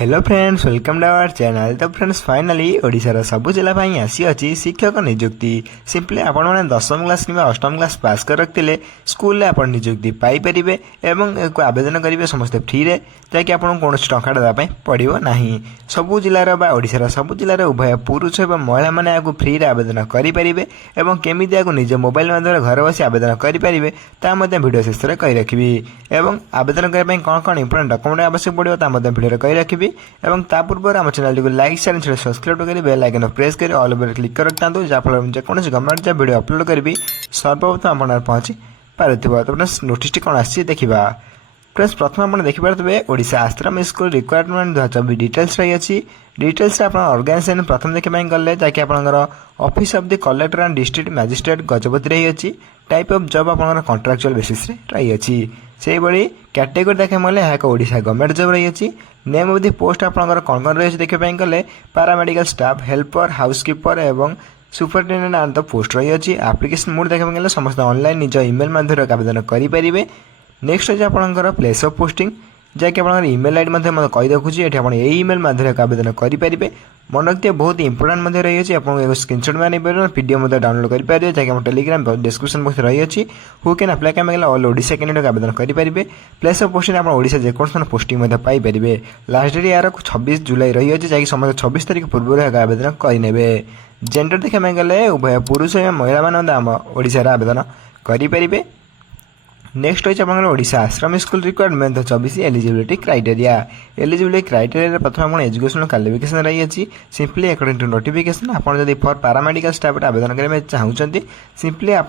Hello friends, welcome to our channel. तो friends finally ओडिशार सबु जिला आसी अच्छी शिक्षक नियुक्ति। सिंपली आपण मैंने 10वीं क्लास कि 8वीं क्लास पास कर रखते स्कूल आप नियुक्ति पाइपर और आवेदन करेंगे समस्ते फ्री रे, जैकि आपको कौन टंका देवाई पड़ो ना। सबु जिलार ओडिशार सबु जिलार उभय पुरुष और महिला मैंने आपको फ्री रे आवेदन करेंगे और केमी निज मोबाइल माध्यम घर बस आवेदन करेंगे भिडियो शेष में कही रखी। आवेदन करने कौन कौन इंपोर्टेंट डॉक्यूमेंट आवश्यक पड़ो भिडियो कही रखी। एवं ता पूर्व आम चैनल को लाइक शेयर सब्सक्राइब करेंगे, बेल आइकन प्रेस कर ऑल ओवर क्लिक कर रखता जहाँफल जेकोसी गवर्नमेंट जब वीडियो अपलोड करी सर्वप्रथम आप पहुँची पार्थिव। तो फ्रेंड्स नोटिस कौन आसी देखा। फ्रेंड्स प्रथम आप देखिपे Odisha Ashram school requirement 2024 details रही अच्छी। डिटेल्स आप ऑर्गेनाइजेशन प्रथम देखा गले जैकि आपंकर office of the collector and district magistrate Gajapati रही अच्छी। टाइप ऑफ जॉब आप कॉन्ट्रैक्चुअल बेसिस रही अच्छी। से भाई कैटेगरी देखा गले यह ओडिशा गवर्नमेंट जॉब रही अच्छी। नेम ऑफ द पोस्ट आपंकर कौन कौन रही देखा गले पैरामेडिकल स्टाफ, हेल्पर, हाउसकीपर एवं सुपरिटेडेंट एंड द पोस्ट रही अच्छी। एप्लिकेशन मोड देखा गले समस्त ऑनलाइन निज ईमेल माध्यम आवेदन करेंगे। नेक्स्ट अच्छे आपंकर प्लेस ऑफ पोस्टिंग जैकि आप इमेल आईडी कही देखुची ये आप इमेल माध्यम आवेदन करेंगे। मन रखिए बहुत इंपोर्टेंट रही है। आपको स्क्रीनशॉट में पीडीएफ डाउनलोड करेंगे जैकि टेलीग्राम डिस्क्रिप्शन बॉक्स रही है। हु कैन अप्लाई करेंगे ऑल ओडिशा कैंडिडेट आवेदन करेंगे। प्लेस ऑफ पोस्टिंग आप ओडिशा जेकोसी पोस्टिंग पाइपर। लास्ट डेट यार 26 जुलाई रही है जैकि समस्त 26 तारीख पूर्व आवेदन करेंगे। जेंडर देखा गले उभय पुरुष और महिला मैंने आम ओडिशा आवेदन करेंगे। नेक्स्ट रही है Odisha Ashram school requirement 2024 eligibility criteria. Eligibility criteria प्रथम आप एजुकेशनल क्वालिफिकेशन रही है। सिंपली अकॉर्डिंग टू नोटिफिकेशन आप फॉर पैरामेडिकल स्टाफ आवेदन करने चाहते सिंपली आप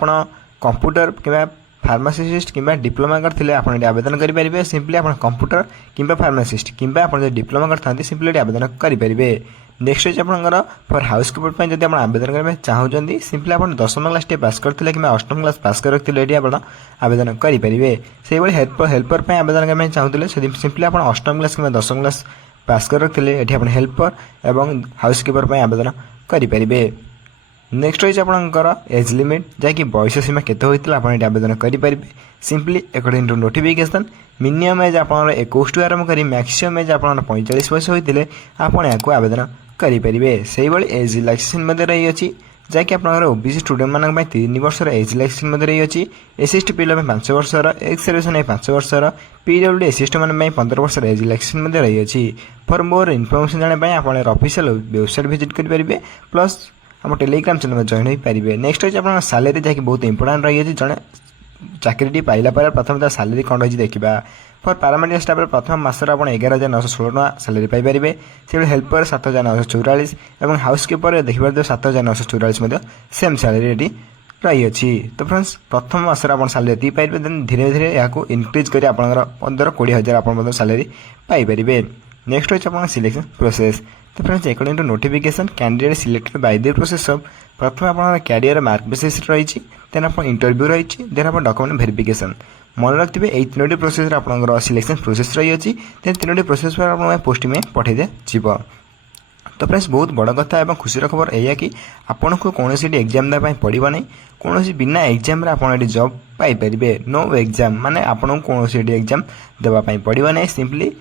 कंप्यूटर कि फार्मासीस्ट कि डिप्लोमा करते आवेदन करेंगे। सिंपली आप कंप्यूटर कि फार्मासीस्ट कि डिप्लोमा करते सिंपली आवेदन करेंगे। नेक्स्ट अच्छे आपंकर फॉर हाउसकीपर जब आप आवेदन करने चाहते सिंपली आप 10वीं क्लास पास करते कि 8वीं क्लास पास कर रखते ये आप आवेदन करेंगे। से भाई हेल्पर आवेदन करने चाहते सिंपली आप 8वीं क्लास कि 10वीं क्लास पास कर रखते ये आप हेल्पर और हाउसकीपर आवेदन करेंगे। नेक्स्ट रही आपंकर एज लिमिट जैकि बयस सीमा केते होता आप आवेदन करेंगे। Simply according to notification minimum age आप 21 टू आरंभ कर मैक्सिमम एज आप 45 वर्ष होते आप आवेदन करेंगे। से भाई एज रिलैक्सेशन रही अच्छी जैकि आप ओबीसी स्टूडेंट मान 3 वर्ष एज रिलैक्सेशन रही अच्छी। एसएसटी पिला 5 वर्ष, एक्स सर्विस 5 वर्ष, पीडब्ल्यूडी एसएसटी मान 15 वर्ष एज रिलैक्सेशन रही अच्छी। फॉर मोर इनफॉरमेशन जानापी आप ऑफिशियल वेबसाइट विजिट करेंगे प्लस आम टेलीग्राम चैनल में जॉइन हो पारे। नेक्स्ट अच्छे आप सालेरी जैकि बहुत इंपोर्टेंट रही है। जड़े चाकरी पाइला प्रथम तार सालेरी कौन रही देखा। फॉर पैरामेडिकल स्टाफ प्रथम मासर आप 11,916 टका सालेरी पाइपर। से हेल्पर 7,944 और हाउसकीपर देखिए 7,944 सेम सालेरी रही अच्छी। तो फ्रेंड्स प्रथम मासर आप सालेरी ये पाइबे देन धीरे धीरे यहाँ इनक्रीज कर 15-20 हज़ार आप सालेरी पाइपर। नेक्स्ट अच्छे आप सिलेक्शन प्रोसेस। तो friends according to notification candidate selected by the process of प्रथम आप कैरियर मार्क बेसिस रही देन आप इंटरव्यू रही देन आप डॉक्यूमेंट वेरिफिकेशन। मन रखिए यही 3टी प्रोसेस आप सिलेक्शन प्रोसेस रही अच्छी देन 3टी प्रोसेस पर आप पोस्टिंग में पठे दिया। तो फ्रेंड्स बहुत बड़ कथा और खुशी खबर यह कि आपन को कौन एग्जाम देवाई पड़ो ना। कौन बिना एग्जाम आप जॉब पाइपर। नो एग्जाम माने आपन कौन एग्जाम देवाई पड़ो ना। सिंपली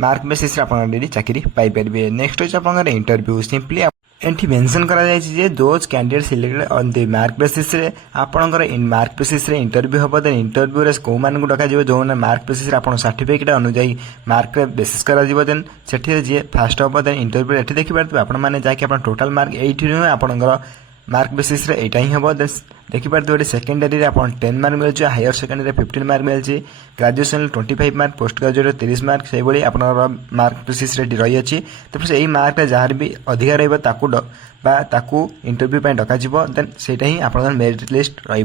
मार्क बेसिस आप चाकरी पाइपर। नेक्स्ट अच्छे आप इंटरव्यू। सिंपली एंटी मेंशन करा जाय जे those candidate selected on the mark basis रे आपनकर इन मार्क बेसिस रे इंटरव्यू हबो। देन इंटरव्यू रे को मान को डका जिवो जो मार्क बेसिस रे आपन सर्टिफिकेट अनुसार मार्क रे बेसिस करा जिवो। देन सेठी जे फास्ट हबो देन इंटरव्यू एठी देखि पारतु आपन माने जाके आपन टोटल मार्क 8 रे आपनकर मार्क बेसिस रे एटा ही हम देखिए सेकेंडरी आप 10 मार्क मिलूँ, हायर सेकेंडरी 15 मार्क मिलूँ, graduation 25 mark, post graduate 30 mark से भाई आप मार्क बेसिस रही अच्छी। तो फिर यही मार्क जहाँ भी अधिका रहा इंटरव्यू डक देन से ही आप मेरिट लिस्ट रही।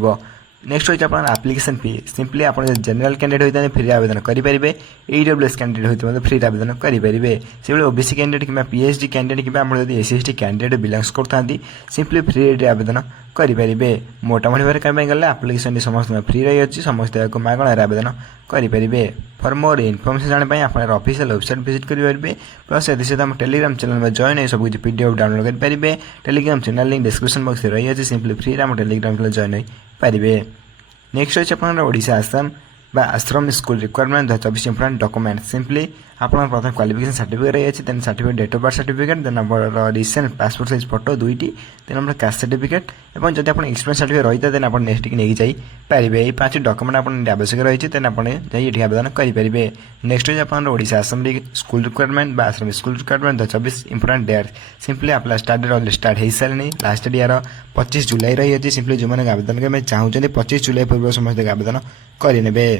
नेक्स्ट रही है एप्लिकेशन फी। सिंपली आप जनरल कैंडिडेट होता है फ्री आवेदन करेंगे। ईडब्ल्यूएस कैंडिडेट होते फ्री आवेदन करेंगे। से भाई ओबीसी कैंडिडेट कि पीएचडी कैंडिडेट कि एससी कैंडिडेट बिलंग्स करता सिंपली फ्री आवेदन करेंगे। मोटामोटी भाव कहीं गले आप्लिकेसन समस्त फ्री रही अच्छी समस्त मागणार आवेदन करेंगे। फॉर मोर इनफॉरमेशन जानापी आप ऑफिशियल वेबसाइट विजिट करेंगे प्लस ये सहित हम टेलीग्राम चैनल में जॉइन है सब कुछ पीडीएफ डाउनलोड करेंगे। Telegram channel link description box रही है। सिंपली फ्री आम टेलीग्राम चैनल जॉइन हो पारे। नेक्स्ट अच्छे आप ओडिशा आश्रम आश्रम school requirement 2024 important document. Simply आप प्रथम क्वालिफिकेशन सर्टिफिकेट रही है, then certificate date of birth certificate, then आप रिसेंट पासपोर्ट साइज फोटो दुईटी, देन आप कास्ट सर्टिफिकेट और जब आप एक्सपीरियंस सर्टिफिकेट रही है देन आप नेक्स्ट टिक नहीं जाई पारे। ये 5 डॉक्यूमेंट आप आवश्यक रही है, देन आप आवेदन करेंगे। नेक्स्ट हो आप Odisha Assam school requirement Assam school requirement 2024 important date simply आप स्टार्ट हो सारे लास्ट डेट यार 25 जुलाई रही है। सिंपली जो मैंने आवेदन करने चाहते 25 जुलाई पूर्व समस्त आवेदन करेंगे।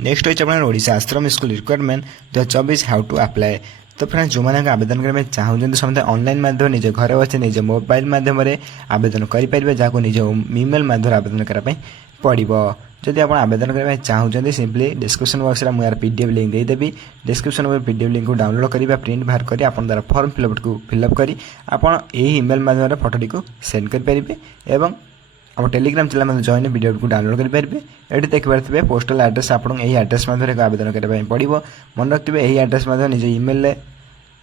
नेक्स्ट होइछ अपन Odisha Ashram school requirement 2024 how to apply. तो फ्रेंड्स जो मैंने आवेदन करने चाहते समस्त ऑनलाइन माध्यम निज घर बचे निज मोबाइल माध्यम आवेदन करेंगे, जहाँ निज ईमेल माध्यम आवेदन करने पड़ो। जदि आप आवेदन करने चाहते सिंपली डिस्क्रिप्शन बॉक्स में मुझे पीडीएफ लिंक देदेवी। डिस्क्रिप्शन में पीडीएफ लिंक को डाउनलोड करी प्रिंट बाहर करी आप द्वारा फॉर्म फिलअप करी आप ईमेल माध्यम फोटोटी को सेंड करेंगे एवं आप टेलीग्राम चैनल में जॉइन वीडियो को डाउनलोड करेंगे। ये देखिए पोस्टल एड्रेस आपको यही एड्रेस मध्य आवेदन करने पड़ो। मन रखिए यही एड्रेस निज ईमेल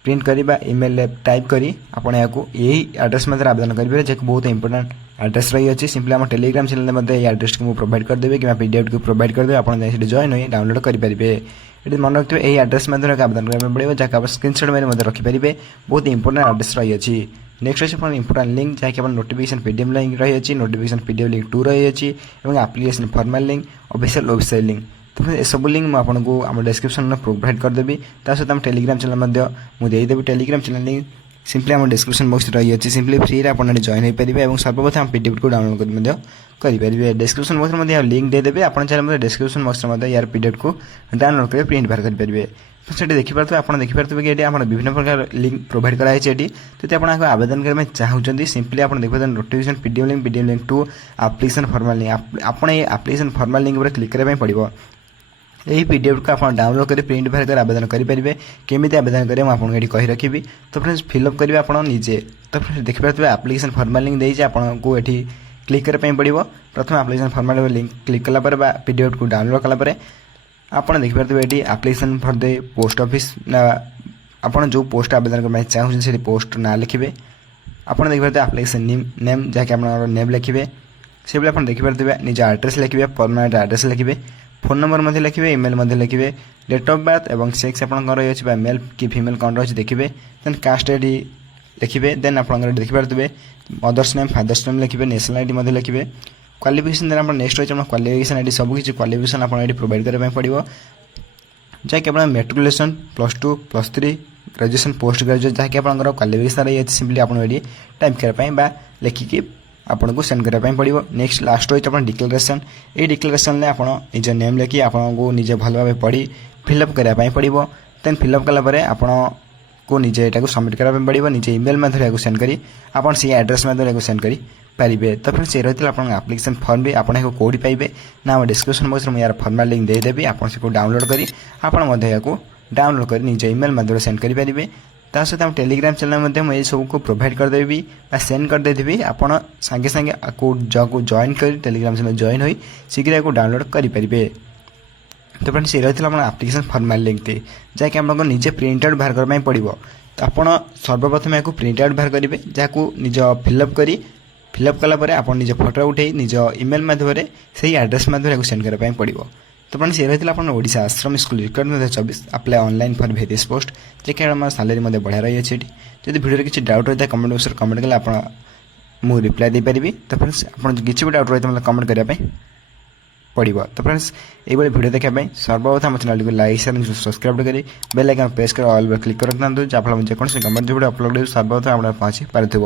प्रिंट करवा ईमेल टाइप करी आपण यही एड्रेस मध्य आवेदन करेंगे, जो बहुत इंपोर्टेंट एड्रेस रही है। सिंपली आम टेलीग्राम चैनल में ये एड्रेस को प्रोवाइड करदेवी कि पीडीएफ को प्रोवाइड करदेवी आप जॉइन हो डाउनलोड करेंगे। ये मन रखिए यही एड्रेस मध्य आवेदन करने पड़ो, जहाँ आप स्क्रीनशॉट में रखिपारे। बहुत इंपोर्टेंट एड्रेस रही है। नेक्स्ट अच्छे इंपोर्टेंट लिंक जहाँकि आप नोटिफिकेशन पीडीएफ लिंक रही है, नोटिफिकेशन पीडीएफ लिंक 2 रही है, application formal link official website link. तो ये सब लिंक मुझे आपको आम डिस्क्रिप्शन में प्रोवाइड करदेवी। सहित आम टेलीग्राम चैनल मुझे टेलीग्राम चैनल लिंक सिंपली आम डिस्क्रिप्शन बॉक्स रही है। सिंपली फ्री आप जॉइन हो पारे और सर्वप्रथम पीडीएफ को डाउनलोड करेंगे। डिस्क्रिप्शन बॉक्स में लिंक देदेवे आप चैनल डिस्क्रिप्शन बॉक्स में यार पीडीएफ को डाउनलोड कर प्रिंट बाहर करेंगे। तो से देखिए आप देखिए कि ये विभिन्न प्रकार लिंक प्रोवाइड कराई है। जब आप आवेदन करने चाहते सिंपली आप देखिए notification PDF link 2 application formal link आपड़ ये एप्लिकेशन फॉर्मल लिंक पर क्लिक करने पड़ो। यही पीडीएफ को आप डाउनलोड कर प्रिंट बाहर कर आवेदन करेंगे। केमी आवेदन करेंगे मुझे कही रखी। तो फ्रेंड्स फिलअप करेंगे आप निजे। तो फ्रेंड्स देखिए एप्लिकेशन फॉर्मल लिंक देती आपको ये क्लिक करने पड़ो। प्रथम एप्लिकेशन फॉर्मल लिंक क्लिक कलापर पीडीएफ को डाउनलोड कलापर आप देखिए ये application for the post office आप जो पोस्ट आवेदन करना चाहते से पोस्ट ना लिखे। आप देखिए एप्लिकेशन नेम जहाँकि आप नेम लिखे। से आप देखिए निज एड्रेस लिखे, परमानेंट एड्रेस लिखे, फोन नंबर लिखे, ईमेल लिखे, डेट ऑफ बर्थ और सेक्स आप रही है मेल कि फीमेल कौन रही देखिए। देन कास्ट आईडी लिखे। देन आप देखिए मदर्स नेम फादर्स नेम लिखे, नेशनल आईडी लिखे, क्वालिफिकेशन देन आप नेक्स्ट रही है क्वालिफिकेशन आईडी सब किसी क्वालिफिकेशन आप प्रोवाइड करने पड़ो, जहाँकि आप मेट्रिकुलेसन +2 +3 ग्रेजुएशन पोस्ट ग्रेजुएट जहाँकि आप क्वालिफिकेशन रही है। सिंपली आप टाइप करने लिखिकी आपको सेंड करने पड़ो। नेक्स्ट लास्ट रही है डिक्लेरेशन। ये डिक्लेरेशन में आप निज नेम लिखि आपको निजे भल भाव पढ़ी फिलअप करने पड़ो। देन फिलअप कलापर आपको निजे यहाँ सबमिट करने पड़ो। निजे ईमेल माध्यम सेंड करी आप एड्रेस माध्यम सेंड करी पारे। तो फ्रेंड्स ये रही है आप एप्लिकेशन फॉर्म भी आप कौटी पाइबे ना डिस्क्रिप्शन बॉक्स में यार फॉर्मल लिंक देदेवी। आप डाउनलोड करी आप डाउनलोड कर निज ईमेल माध्यम सेंड करेंगे। सहित हम टेलीग्राम चैनल में ये सब को प्रोवाइड करदेवी सेंड कर देदेवी। आप सांगे सांगे को जॉइन कर टेलीग्राम चैनल जॉइन हो शीघ्र को डाउनलोड करेंगे। तो फ्रेंड्स ये रही है एप्लिकेशन फॉर्मल लिंक जहाँकि आपको निजे प्रिंट आउट बाहर करने पड़ो। तो आप सर्वप्रथम यहाँ प्रिंट आउट बाहर करेंगे, जहाँ निज फिलअप करी फिलअप कलापर आप निज फोटो उठे निज ईमेल माध्यम से एड्रेस माध्यम सेंड करने पड़ो। तो फ्रेंड्स ये रही है Odisha Ashram school requirement 2024 apply online for various post, जैसे सैलरी बढ़िया रही है। जब वीडियो किसी डाउट रही है कमेंट बॉक्स में कमेंट कले आप रिप्लाई दे पारि। तो फ्रेंड्स आप किसी भी डाउट रही है मतलब कमेंट करने पड़ो। तो फ्रेंड्स ये वीडियो देखापी सर्वप्रथम चैनल को लाइक शेयर सब्सक्राइब करी बेल आइकन प्रेस कर ऑल पर क्लिक कर रखना, जहाँफल जेकोसी गवर्नमेंट जो अपलोड सर्वप्रथम आप पहुँची पार्थिव।